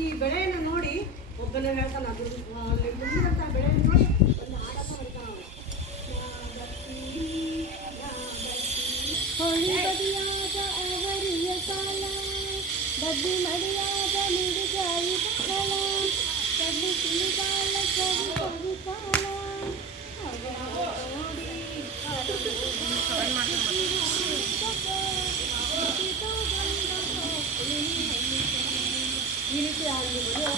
ಈ ಬೆಳೆಯನ್ನು ನೋಡಿ ಒಬ್ಬನ ಹೇಳ್ತಾನೆ, ಅದ್ರ ಅಲ್ಲಿ ಮುಂದಿನಂಥ ಬೆಳೆಯನ್ನು ನೋಡಿ ಒಂದು ಹಾಡನ್ನು ಹೇಳ್ತಾನೆ. ಹೊಳಿ ಬದಿಯಾದ ಅವರಿಯ ಕಾಲ, ಬಡ್ಡಿ ಮಡಿಯಾದ ಮಿಡಿಗಾಯಿ ಕಾಲ, ಕಡ್ಲಿ ಸುಳಿಗಾಲ ಕವಿ ಕವಿ ಕಾಲ. ಈ ರೀತಿ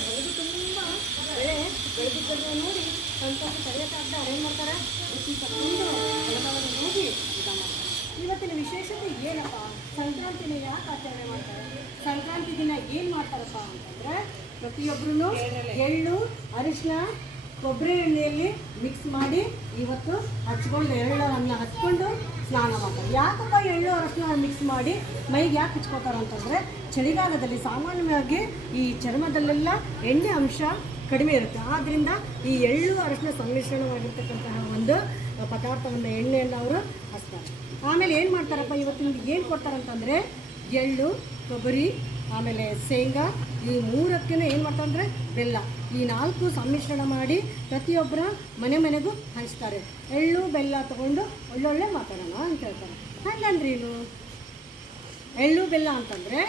ಬೆಳೆದು ತುಂಬ ಬೆಳೆ ಬೆಳೆದಿದ್ದನ್ನು ನೋಡಿ ಸಂತೋಷ ತಡೆಯೋಕ್ಕಾಗದೆ ಏನು ಮಾಡ್ತಾರೆ, ಬಿಸಿ ತಗೊಂಡು ಹೊಲದವನ್ನು ಹೋಗಿ ಊಟ ಮಾಡ್ತಾರೆ. ಇವತ್ತಿನ ವಿಶೇಷತೆ ಏನಪ್ಪ, ಸಂಕ್ರಾಂತಿನ ಯಾಕೆ ಆಚರಣೆ ಮಾಡ್ತಾರೆ? ಸಂಕ್ರಾಂತಿ ದಿನ ಏನು ಮಾಡ್ತಾರಪ್ಪ ಅಂತಂದರೆ, ಪ್ರತಿಯೊಬ್ಬರೂ ಎಳ್ಳು, ಅರಿಶಿನ, ಕೊಬ್ಬರಿ ಎಣ್ಣೆಯಲ್ಲಿ ಮಿಕ್ಸ್ ಮಾಡಿ ಇವತ್ತು ಹಚ್ಕೊಂಡು ಎಳ್ಳನ್ನು ಹಚ್ಕೊಂಡು ಸ್ನಾನ ಮಾಡ್ತಾರೆ. ಯಾಕಪ್ಪ ಎಳ್ಳು ಅರಿಶಿನ ಮಿಕ್ಸ್ ಮಾಡಿ ಮೈಗೆ ಯಾಕೆ ಹಚ್ಕೋತಾರೆ ಅಂತಂದರೆ, ಚಳಿಗಾಲದಲ್ಲಿ ಸಾಮಾನ್ಯವಾಗಿ ಈ ಚರ್ಮದಲ್ಲೆಲ್ಲ ಎಣ್ಣೆ ಅಂಶ ಕಡಿಮೆ ಇರುತ್ತೆ. ಆದ್ದರಿಂದ ಈ ಎಳ್ಳು ಅರಿಶಿನ ಸಮ್ಮಿಶ್ರಣವಾಗಿರ್ತಕ್ಕಂತಹ ಒಂದು ಪದಾರ್ಥವನ್ನು ಎಣ್ಣೆಯನ್ನು ಅವರು ಹಚ್ತಾರೆ. ಆಮೇಲೆ ಏನು ಮಾಡ್ತಾರಪ್ಪ ಇವತ್ತಿನ ಏನು ಕೊಡ್ತಾರಂತಂದರೆ, ಎಳ್ಳು, ಕೊಬ್ಬರಿ, ಆಮೇಲೆ ಶೇಂಗಾ, ಈ ಮೂರಕ್ಕೂ ಏನು ಮಾಡ್ತಾರೆ ಬೆಲ್ಲ, ಈ 4 ಸಮ್ಮಿಶ್ರಣ ಮಾಡಿ ಪ್ರತಿಯೊಬ್ಬರ ಮನೆಗೂ ಹಂಚ್ತಾರೆ. ಎಳ್ಳು ಬೆಲ್ಲ ತೊಗೊಂಡು ಒಳ್ಳೊಳ್ಳೆ ಮಾತಾಡೋಣ ಅಂತ ಹೇಳ್ತಾರೆ. ಹಾಗಂದ್ರೇನು? ಎಳ್ಳು ಬೆಲ್ಲ ಅಂತಂದರೆ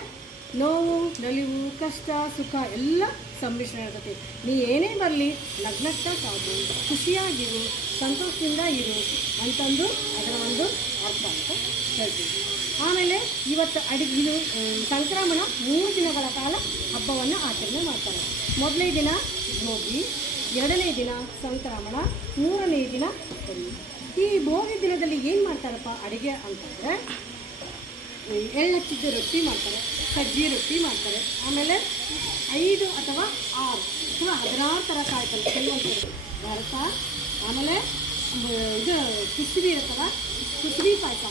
ನೋವು, ನಲಿವು, ಕಷ್ಟ, ಸುಖ ಎಲ್ಲ ಸಮ್ಮಿಶ್ರಣ ಇರ್ತೈತಿ. ನೀ ಏನೇ ಬರಲಿ ನಗ್ನಗ್ತಾ ಸಾಗು, ಖುಷಿಯಾಗಿರು, ಸಂತೋಷದಿಂದ ಇರು ಅಂತಂದು ಅದರ ಒಂದು ಅರ್ಥ ಅಂತ ಹೇಳ್ತೀವಿ. ಆಮೇಲೆ ಇವತ್ತು ಇದು ಸಂಕ್ರಮಣ 3 ದಿನಗಳ ಕಾಲ ಹಬ್ಬವನ್ನು ಆಚರಣೆ ಮಾಡ್ತಾರೆ. ಮೊದಲನೇ ದಿನ ಭೋಗಿ, 2ನೇ ದಿನ ಸಂಕ್ರಮಣ, 3ನೇ ದಿನ ಹೋಳಿ. ಈ ಭೋಗಿ ದಿನದಲ್ಲಿ ಏನು ಮಾಡ್ತಾರಪ್ಪ ಅಡುಗೆ ಅಂತಂದರೆ, ಎಳ್ಳಚ್ಚಿದ್ದು ರೊಟ್ಟಿ ಮಾಡ್ತಾರೆ, ಸಜ್ಜಿ ರೊಟ್ಟಿ ಮಾಡ್ತಾರೆ. ಆಮೇಲೆ 5 ಅಥವಾ 6 ಅಥವಾ 16 ಥರ ಕಾಯ್ತಾರೆ ಕೆಲವೊಂದು ಭಾರತ. ಆಮೇಲೆ ಇದು ಕುಸುಬಿ ಇರುತ್ತಲ್ಲ, ಕುಸುಬಿ ಪಾಯಸ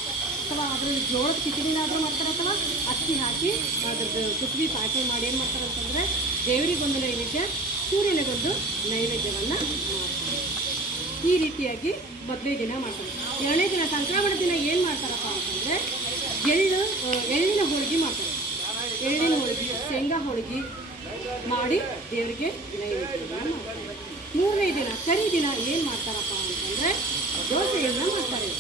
ಅಥವಾ ಅದರಲ್ಲಿ ಜೋಳದ ಕಿಚಡಿನಾದರೂ ಮಾಡ್ತಾರೆ, ಅಥವಾ ಅಕ್ಕಿ ಹಾಕಿ ಅದ್ರದ್ದು ಕುಸುಬಿ ಪಾಯಸ ಮಾಡಿ ಏನು ಮಾಡ್ತಾರೆ ಅಂತಂದರೆ, ದೇವರಿಗೊಂದು ನೈವೇದ್ಯ, ಸೂರ್ಯನಿಗೊಂದು ನೈವೇದ್ಯವನ್ನು ಮಾಡ್ತಾರೆ. ಈ ರೀತಿಯಾಗಿ ಮೊದಲನೇ ದಿನ ಮಾಡ್ತಾರೆ. 2ನೇ ದಿನ ಸಂಕ್ರಮಣ ದಿನ ಏನು ಮಾಡ್ತಾರಪ್ಪ ಅಂತಂದರೆ, ಎಳ್ಳಿನ ಹೋಳಿಗೆ ಮಾಡ್ತಾರೆ. ಎಳ್ಳಿನ ಹೋಳಿಗೆ, ಶೇಂಗಾ ಹೋಳಿಗೆ ಮಾಡಿ ದೇವರಿಗೆ ನೈವೇದ್ಯವನ್ನು ಮಾಡ್ತಾರೆ. 3ನೇ ದಿನ ಕರಿ ದಿನ ಏನು ಮಾಡ್ತಾರಪ್ಪ ಅಂತಂದರೆ, ದೋಸೆಯನ್ನು ಮಾಡ್ತಾರೆ.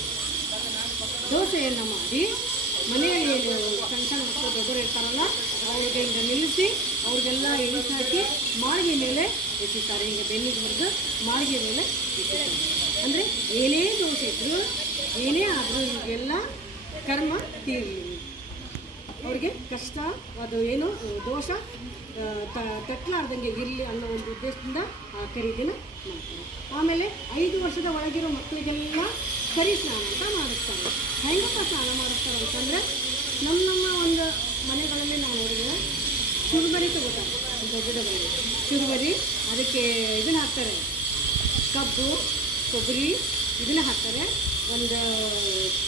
ದೋಸೆಯನ್ನು ಮಾಡಿ ಮನೆಯಲ್ಲಿ ಸಣ್ಣ ಸಣ್ಣ ಮಕ್ಕಳು ದೊಡ್ಡವರು ಇರ್ತಾರಲ್ಲ ಅವ್ರಿಗೆ ಹಿಂಗೆ ನಿಲ್ಲಿಸಿ ಅವ್ರಿಗೆಲ್ಲ ಇಳಿಸಿ ಹಾಕಿ ಮಾಳಿಗೆ ಮೇಲೆ ಎಸಿತಾರೆ. ಹಿಂಗೆ ಬೆನ್ನಿಗೆ ಮಾಳಿಗೆ ಮೇಲೆ ಎಸಿತಾರೆ. ಅಂದರೆ ಏನೇ ದೋಷ ಇದ್ದರೂ ಏನೇ ಆದರೂ ಈಗೆಲ್ಲ ಕರ್ಮ ತೀರಲಿ, ಅವ್ರಿಗೆ ಕಷ್ಟ ಅದು ಏನು ದೋಷ ತಟ್ಟಲಾರ್ದಂಗೆ ಇರಲಿ ಅನ್ನೋ ಒಂದು ಉದ್ದೇಶದಿಂದ ಆ ಕರಿದಿನ ಮಾಡ್ತಾರೆ. ಆಮೇಲೆ 5 ವರ್ಷದ ಒಳಗಿರೋ ಮಕ್ಕಳಿಗೆಲ್ಲ ಕರಿ ಸ್ನಾನ ಅಂತ ಮಾಡಿಸ್ತಾರೆ. ಹೆಂಗಪ್ಪ ಸ್ನಾನ ಮಾಡಿಸ್ತಾರೆ ಅಂತಂದರೆ, ನಮ್ಮ ಒಂದು ಮನೆಗಳಲ್ಲಿ ನಾವು ನೋಡಿದ್ರೆ ಚುರುಬರಿ ತಗೋತಾರೆ. ದೊಡ್ಡದಲ್ಲಿ ಚುರುಬರಿ, ಅದಕ್ಕೆ ಇದನ್ನು ಹಾಕ್ತಾರೆ, ಕಬ್ಬು, ಕೊಬ್ಬರಿ ಇದನ್ನು ಹಾಕ್ತಾರೆ. ಒಂದು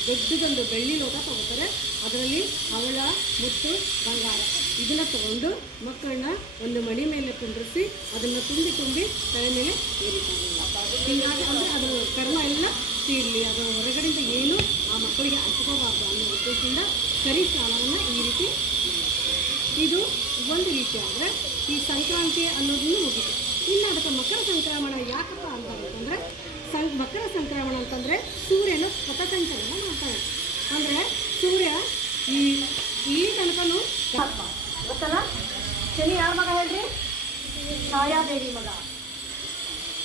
ದೊಡ್ಡದೊಂದು ಬೆಳ್ಳಿ ಲೋಟ ತೊಗೋತಾರೆ. ಅದರಲ್ಲಿ ಹವಳ, ಮುತ್ತು, ಬಂಗಾರ ಇದನ್ನು ತೊಗೊಂಡು ಮಕ್ಕಳನ್ನ ಒಂದು ಮಣಿ ಮೇಲೆ ಕುಂಡ್ರಿಸಿ ಅದನ್ನು ತುಂಬಿ ತಲೆ ಮೇಲೆ ಏರಿತಾರೆ. ಹೀಗಾಗಿ ಅಂದರೆ ಅದರ ಕರ್ಮ ಎಲ್ಲ ತೀರಲಿ, ಅದರ ಹೊರಗಡೆಯಿಂದ ಏನು ಆ ಮಕ್ಕಳಿಗೆ ಅಂಟ್ಕೋಬಾರ್ದು ಅನ್ನೋ ಉದ್ದೇಶದಿಂದ ಕರಿ ಸ್ನಾನವನ್ನು ಈ ರೀತಿ ಮಾಡ್ತಾರೆ. ಇದು ಒಂದು ರೀತಿ ಅಂದರೆ ಈ ಸಂಕ್ರಾಂತಿ ಅನ್ನೋದನ್ನು ಮುಗಿತು. ಇನ್ನು ಅದಕ್ಕೆ ಮಕರ ಸಂಕ್ರಮಣ ಯಾಕಪ್ಪ ಅಂತಂದರೆ, ಮಕರ ಸಂಕ್ರಮಣ ಅಂತಂದರೆ ಸೂರ್ಯನ ಪಥಸಂಚಲನ ಮಾಡ್ತಾನೆ. ಅಂದರೆ ಸೂರ್ಯ ಈ ತನಕನೂ ಗೊತ್ತಲ್ಲ, ಶನಿ ಯಾರ ಮಗ ಹೇಳ್ರಿ? ಛಾಯಾದೇವಿ ಮಗ.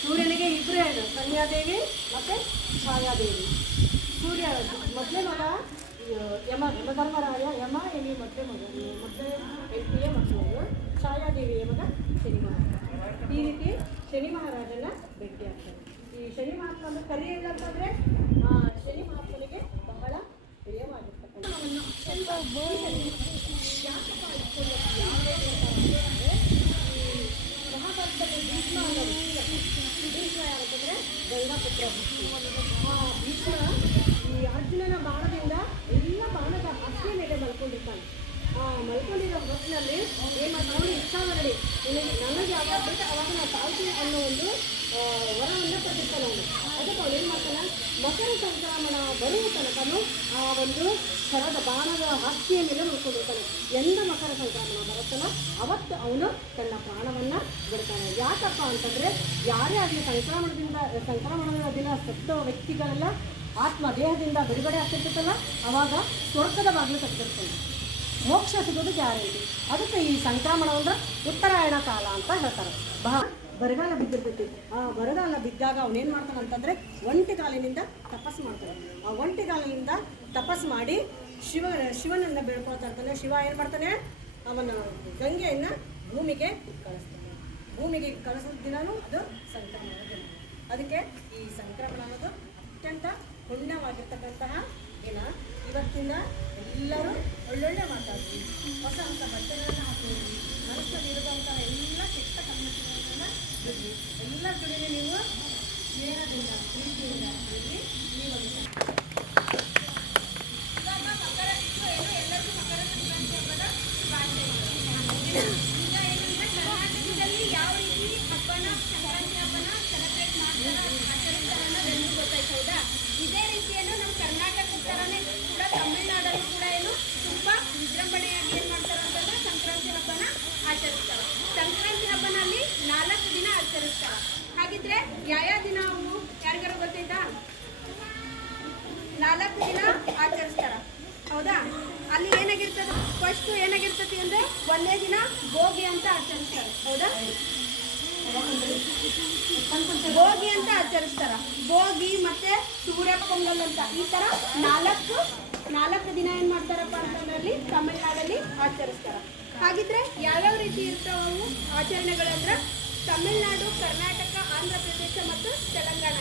ಸೂರ್ಯನಿಗೆ 2 ಹೇಳು, ಕನ್ಯಾದೇವಿ ಮತ್ತು ಛಾಯಾದೇವಿ. ಸೂರ್ಯ ಮೊದಲೇ ಮಗ ಯಮಧರ್ಮರಾಯ, ಎನಿ ಮೊದಲೇ ಹೆಂಡತಿಯ ಮಕ್ಕಳು, ಛಾಯಾದೇವಿಯ ಮಗ ಶನಿ ಮಹಾರಾಜ. ಈ ರೀತಿ ಶನಿ ಮಹಾರಾಜನ ಭೇಟಿಯಾಗ್ತಾರೆ. ಈ ಶನಿ ಮಹಾತ್ಮ ಅಂದರೆ ಕರಿ ಅಂತಂದರೆ ಶನಿ ಮಹಾತ್ಮನಿಗೆ ಬಹಳ ಪ್ರಿಯವಾಗಿರ್ತಕ್ಕಂಥ ಮಹಾಭಾರತದಲ್ಲಿ ಭೀಷ್ಮ ಯಾರಂತಂದರೆ ಗಂಗಾಪುತ್ರ ಭೀಷ್ಮ ಈ ಅರ್ಜುನನ ಬಾಣದಿಂದ ಎಲ್ಲ ಬಾಣದ ಅಷ್ಟೇ ಮೇಲೆ ಮಲ್ಕೊಂಡಿರ್ತಾನೆ. ಮಲ್ಕೊಂಡಿರೋ ಹೊತ್ತಿನಲ್ಲಿ ಏನು ಮಾಡ್ತಾನೆ, ಇಚ್ಛಾವರಣೆ ನನಗೆ ಯಾವಾಗ ಬೇಕು ಅವಾಗ ನಾವು ತಾಳ್ತೀನಿ ಅನ್ನೋ ಒಂದು ವರವನ್ನು ಕೊಟ್ಟಿರ್ತಾನೆ ಅವನು. ಅದಕ್ಕೆ ಅವನು ಏನು ಮಾಡ್ತಾನೆ, ಮಕರ ಸಂಕ್ರಮಣ ಬರುವ ತನಕನೂ ಆ ಒಂದು ಕರದ ಬಾಣದ ಹಕ್ಕಿಯ ಮೇಲೆ ನೋಡ್ಕೊಂಡಿರ್ತಾನೆ. ಎಂದ ಮಕರ ಸಂಕ್ರಮಣ ಬರುತ್ತಲ್ಲ ಅವತ್ತು ಅವನು ತನ್ನ ಪ್ರಾಣವನ್ನು ಬಿಡ್ತಾನೆ. ಯಾಕಪ್ಪ ಅಂತಂದರೆ ಯಾರೇ ಆಗಲಿ ಸಂಕ್ರಮಣದ ದಿನ ಸತ್ತ ವ್ಯಕ್ತಿಗಳೆಲ್ಲ ಆತ್ಮ ದೇಹದಿಂದ ಬಿಡುಗಡೆ ಆಗ್ತಿರ್ತಲ್ಲ ಅವಾಗ ಸ್ವರ್ಗದ ಬಾಗಿಲು ತಪ್ಪಿರ್ತಾನೆ, ಮೋಕ್ಷ ಸಿಗೋದು ಗ್ಯಾರಂಟಿ. ಅದಕ್ಕೆ ಈ ಸಂಕ್ರಮಣ ಅಂದ್ರೆ ಉತ್ತರಾಯಣ ಕಾಲ ಅಂತ ಹೇಳ್ತಾರೆ. ಬರಗಾಲ ಬಿದ್ದಿರ್ತೈತಿ. ಆ ಬರಗಾಲ ಬಿದ್ದಾಗ ಅವನೇನು ಮಾಡ್ತಾನೆ ಅಂತಂದರೆ ಒಂಟಿಗಾಲಿನಿಂದ ತಪಸ್ಸು ಮಾಡ್ತಾನೆ. ಆ ಒಂಟಿಗಾಲಿನಿಂದ ತಪಸ್ಸು ಮಾಡಿ ಶಿವನನ್ನು ಬೇಡ್ಕೊಳ್ತಾ ಇರ್ತಾನೆ. ಶಿವ ಏನು ಮಾಡ್ತಾನೆ, ಅವನ ಗಂಗೆಯನ್ನು ಭೂಮಿಗೆ ಕಳಿಸ್ತಾನೆ. ಭೂಮಿಗೆ ಕಳಿಸೋ ದಿನವೂ ಅದು ಸಂಕ್ರಮಣದ ದಿನ. ಅದಕ್ಕೆ ಈ ಸಂಕ್ರಮಣ ಅನ್ನೋದು ಅತ್ಯಂತ ಪುಣ್ಯವಾಗಿರ್ತಕ್ಕಂತಹ ದಿನ. ಇವತ್ತಿನ ಎಲ್ಲರೂ ಒಳ್ಳೊಳ್ಳೆ ಮಾತಾಡ್ತೀವಿ, ಹೊಸ ಹೊಸ ಬಟ್ಟೆಗಳನ್ನು ಹಾಕ್ತೀವಿ, ಮನಸ್ಸಲ್ಲಿರುವಂಥ ಎಲ್ಲ ಕೆಟ್ಟ ಕನಸುಗಳನ್ನು ಬಿಡ್ರಿ. ಎಲ್ಲ ಜೊತೆಗೆ ನೀವು ಸ್ನೇಹದಿಂದ ಪ್ರೀತಿಯಿಂದ ಇರ್ರಿ. ನೀವು ಯಾವ ರೀತಿ ಹಬ್ಬನ ಸಂಕ್ರಾಂತಿ ಹಬ್ಬನ ಸೆಲೆಬ್ರೇಟ್ ಮಾಡ್ತಾರೆ ಆಚರಿಸ್ತಾರೆ ಅನ್ನೋದೆಲ್ಲರೂ ಗೊತ್ತಾಯ್ತು ಹೌದಾ. ಇದೇ ರೀತಿಯನ್ನು ನಮ್ಮ ಕರ್ನಾಟಕದ ಥರನೇ ಕೂಡ ತಮಿಳುನಾಡಲ್ಲೂ ಕೂಡ ಏನು ತುಂಬ ವಿಜೃಂಭಣೆಯಾಗಿ ಏನು ಮಾಡ್ತಾರೆ ಅಂತಂದರೆ ಸಂಕ್ರಾಂತಿ ಹಬ್ಬನ ಆಚರಿಸ್ತಾರೆ. ಸಂಕ್ರಾಂತಿ ಹಬ್ಬನಲ್ಲಿ 4 ದಿನ ಆಚರಿಸ್ತಾರೆ. ಹಾಗಿದ್ರೆ ಯಾವ ದಿನ ಅವು ಯಾರಿಗಾರು ಗೊತ್ತೈತಾ? 4 ದಿನ ಆಚರಿಸ್ತಾರೆ ಹೌದಾ. ಅಲ್ಲಿ ಏನಾಗಿರ್ತದೆ, ಫಸ್ಟು ಏನಾಗಿರ್ತತಿ ಅಂದರೆ 1ನೇ ದಿನ ಭೋಗಿ ಅಂತ ಆಚರಿಸ್ತಾರೆ ಹೌದಾ. ಭೋಗಿ ಅಂತ ಆಚರಿಸ್ತಾರ. ಭೋಗಿ ಮತ್ತೆ ಸೂರ್ಯ ಪೊಂಗಲ್ ಅಂತ ಈ ಥರ 4 ದಿನ ಏನು ಮಾಡ್ತಾರಪ್ಪ ಅಂತಂದ್ರಲ್ಲಿ ತಮಿಳ್ನಾಡಲ್ಲಿ ಆಚರಿಸ್ತಾರೆ. ಹಾಗಿದ್ರೆ ಯಾವ್ಯಾವ ರೀತಿ ಇರ್ತಾವೆ ಅವು ಆಚರಣೆಗಳಂದ್ರೆ ತಮಿಳ್ನಾಡು, ಕರ್ನಾಟಕ, ಆಂಧ್ರ ಪ್ರದೇಶ ಮತ್ತು ತೆಲಂಗಾಣ